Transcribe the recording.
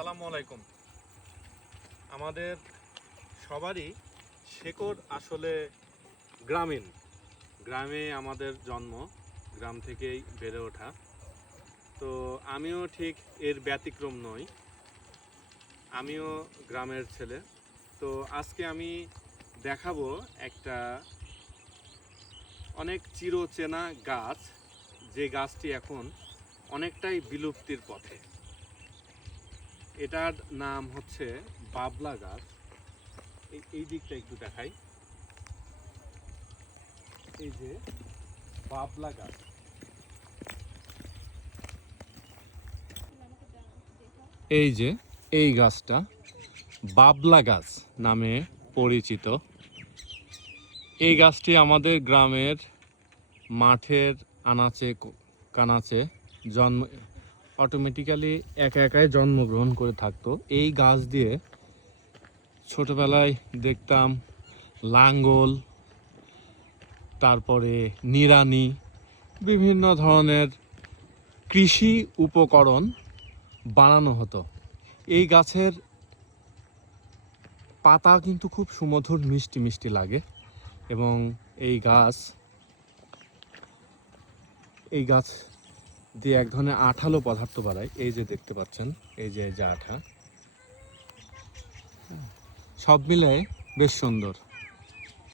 আসসালামু আলাইকুম। আমাদের সবারই শেকড় আসলে গ্রামীণ। গ্রামে আমাদের জন্ম, গ্রাম থেকেই বেড়ে ওঠা। তো আমিও ঠিক এর ব্যতিক্রম নই, আমিও গ্রামের ছেলে। তো আজকে আমি দেখাবো একটা অনেক চিরচেনা গাছ, যে গাছটি এখন অনেকটাই বিলুপ্তির পথে। এটার নাম হচ্ছে বাবলা গাছ। এই দিকটা একটু দেখাই। এই যে বাবলা গাছ, এই যে এই গাছটা বাবলা গাছ নামে পরিচিত। এই গাছটি আমাদের গ্রামের মাঠের আনাচে কানাচে জন্ম অটোমেটিক্যালি একা একাই জন্মগ্রহণ করে থাকতো। এই গাছ দিয়ে ছোটবেলায় দেখতাম লাঙ্গল, তারপরে নিড়ানি, বিভিন্ন ধরনের কৃষি উপকরণ বানানো হতো। এই গাছের পাতা কিন্তু খুব সুমধুর মিষ্টি মিষ্টি লাগে এবং এই গাছ দিয়ে এক ধরনের আঠালো পদার্থ বানায়। এই যে দেখতে পাচ্ছেন, এই যে আঠা, সব মিলায় বেশ সুন্দর।